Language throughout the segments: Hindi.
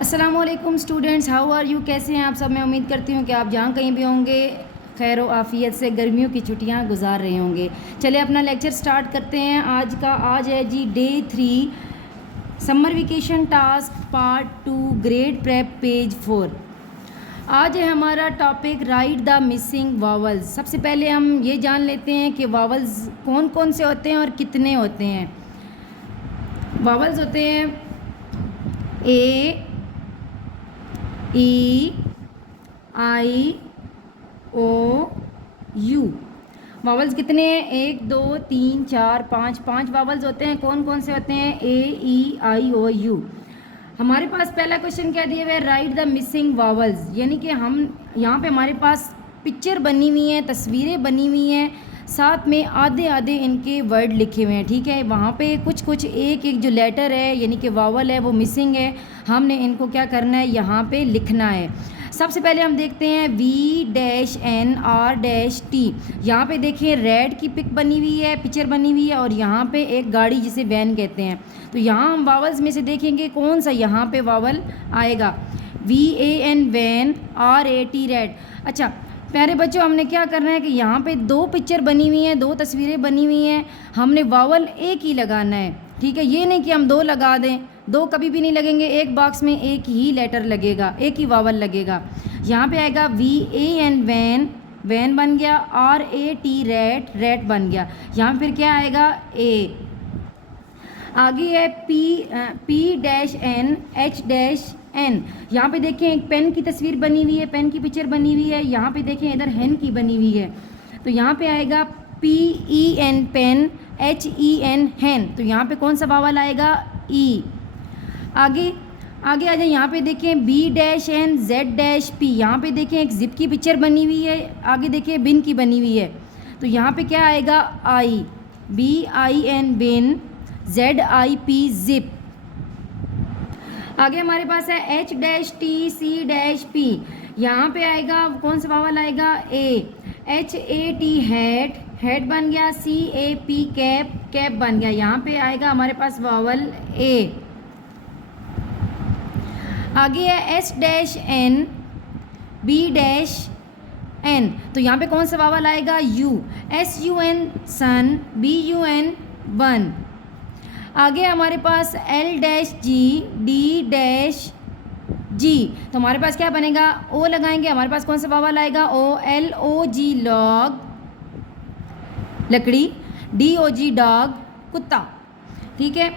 अस्सलामुअलैकुम स्टूडेंट्स, हाउ आर यू? कैसे हैं आप सब? मैं उम्मीद करती हूँ कि आप जहाँ कहीं भी होंगे खैर आफ़ियत से गर्मियों की छुट्टियाँ गुजार रहे होंगे। चलिए अपना लेक्चर स्टार्ट करते हैं। आज है जी day 3 summer vacation task part 2 grade prep page 4। आज है हमारा topic write the missing vowels. सबसे पहले हम ये जान लेते हैं कि वावल्स कौन कौन से होते हैं और कितने होते हैं। वावल्स होते हैं ए, ई, आई, ओ, यू। वावल्स कितने हैं? 1 2 3 4 5 5 वावल्स होते हैं। कौन कौन से होते हैं? ए, ई, आई, ओ, यू। हमारे पास पहला क्वेश्चन क्या दिया हुआ है? राइट द मिसिंग वावल्स, यानी कि हम यहाँ पे हमारे पास पिक्चर बनी हुई हैं, तस्वीरें बनी हुई हैं, साथ में आधे आधे इनके वर्ड लिखे हुए हैं। ठीक है, वहाँ पे कुछ कुछ एक एक जो लेटर है यानी कि वावल है वो मिसिंग है। हमने इनको क्या करना है? यहाँ पे लिखना है। सबसे पहले हम देखते हैं V-N-R-T। यहाँ पे देखिए रेड की पिक बनी हुई है, पिक्चर बनी हुई है, और यहाँ पे एक गाड़ी जिसे वैन कहते हैं। तो यहाँ हम वावल्स में से देखेंगे कौन सा यहाँ पे वावल आएगा। VAN van, RAT rat. अच्छा प्यारे बच्चों, हमने क्या करना है कि यहाँ पे दो पिक्चर बनी हुई हैं, दो तस्वीरें बनी हुई हैं, हमने वावल एक ही लगाना है। ठीक है, ये नहीं कि हम दो लगा दें, दो कभी भी नहीं लगेंगे। एक बॉक्स में एक ही लेटर लगेगा, एक ही वावल लगेगा। यहाँ पे आएगा VAN वैन, वैन बन गया। RAT रैट, रैट बन गया। यहाँ फिर क्या आएगा? ए। आगे है P-N-H-N। यहाँ पे देखें एक पेन की तस्वीर बनी हुई है, पेन की पिक्चर बनी हुई है। यहाँ पे देखें इधर हेन की बनी हुई है, तो यहाँ पे आएगा PEN पेन, HEN हैन। तो यहाँ पे कौन सा वावल आएगा? ई। आगे आगे आ जाए, यहाँ पे देखें B-N-Z-P। यहाँ पे देखें एक जिप की पिक्चर बनी हुई है, आगे देखें बिन की बनी हुई है। तो यहाँ पे क्या आएगा? आई। BIN बिन, ZIP जिप। आगे हमारे पास है H-TC-P। यहाँ पे आएगा कौन सा वावल आएगा? ए। HAT हैट, हैट बन गया। CAP कैप, कैप बन गया। यहाँ पे आएगा हमारे पास वावल ए। आगे है S-N B-N। तो यहाँ पे कौन सा वावल आएगा? You. SUN sun, BUN one. आगे हमारे पास L-G D-G। तो हमारे पास क्या बनेगा? ओ लगाएंगे, हमारे पास कौन सा वावल आएगा? ओ। LOG लॉग, लकड़ी। DOG डॉग, कुत्ता। ठीक है,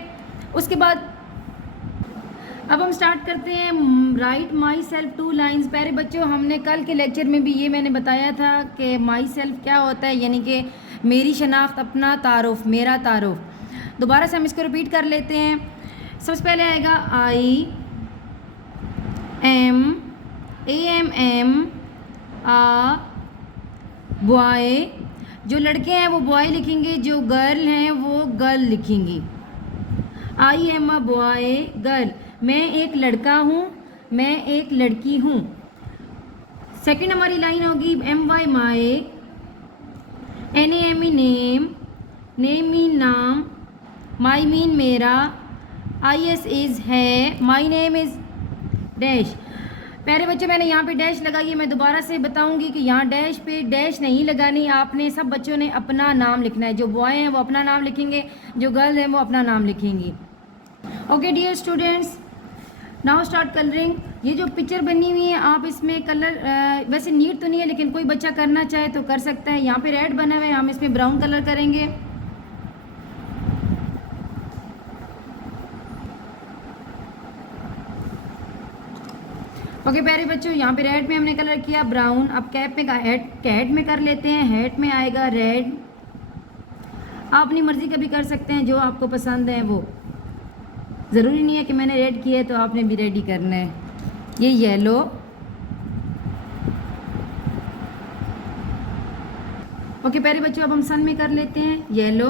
उसके बाद अब हम स्टार्ट करते हैं राइट माई सेल्फ 2 लाइन्स। प्यारे बच्चों, हमने कल के लेक्चर में भी ये मैंने बताया था कि माई सेल्फ क्या होता है, यानी कि मेरी शनाख्त, अपना तारुफ, मेरा तारुफ। दोबारा से हम इसको रिपीट कर लेते हैं। सबसे पहले आएगा IAM आ बॉय। जो लड़के हैं वो बॉय लिखेंगे, जो गर्ल हैं वो गर्ल लिखेंगी। I am a boy girl. मैं एक लड़का हूँ, मैं एक लड़की हूँ। सेकंड हमारी लाइन होगी MY माए, NAME नेम, नेम मीन नाम, माई मीन मेरा, IS इज़ है, माई नेम इज़ डैश। प्यारे बच्चों, मैंने यहाँ पे डैश लगाई है। मैं दोबारा से बताऊंगी कि यहाँ डैश पे डैश नहीं लगानी, आपने सब बच्चों ने अपना नाम लिखना है। जो बॉय हैं वो अपना नाम लिखेंगे, जो गर्ल हैं वो अपना नाम लिखेंगी। Okay dear students, now start colouring. ये जो पिक्चर बनी हुई है आप इसमें कलर वैसे नीट तो नहीं है, लेकिन कोई बच्चा करना चाहे तो कर सकता है। यहाँ पे रेड बना हुआ है, हम इसमें ब्राउन कलर करेंगे। ओके प्यारे बच्चों, यहाँ पे रेड में हमने कलर किया ब्राउन। अब कैप में हेड में कर लेते हैं। हेड में आएगा रेड। आप अपनी मर्जी का भी कर सकते हैं, जो आपको पसंद है वो। ज़रूरी नहीं है कि मैंने रेड किया है तो आपने भी रेड ही करना है। ये येलो। ओके प्यारे बच्चों, अब हम सन में कर लेते हैं येलो।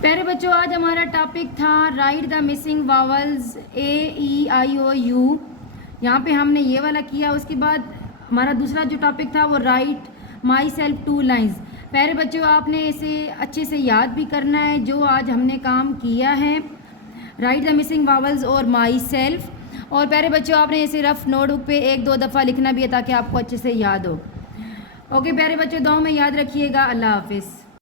प्यारे बच्चों, आज हमारा टॉपिक था right the missing vowels AEIOU। यहाँ पे हमने ये वाला किया। उसके बाद हमारा दूसरा जो टॉपिक था वो राइट माई सेल्फ 2 लाइन्स। प्यारे बच्चों, आपने इसे अच्छे से याद भी करना है जो आज हमने काम किया है, राइट द मिसिंग वावल्स और माई सेल्फ। और प्यारे बच्चों, आपने इसे रफ नोटबुक पे 1-2 दफ़ा लिखना भी है ताकि आपको अच्छे से याद हो। ओके प्यारे बच्चों, दुआ में याद रखिएगा। अल्लाह हाफिज़।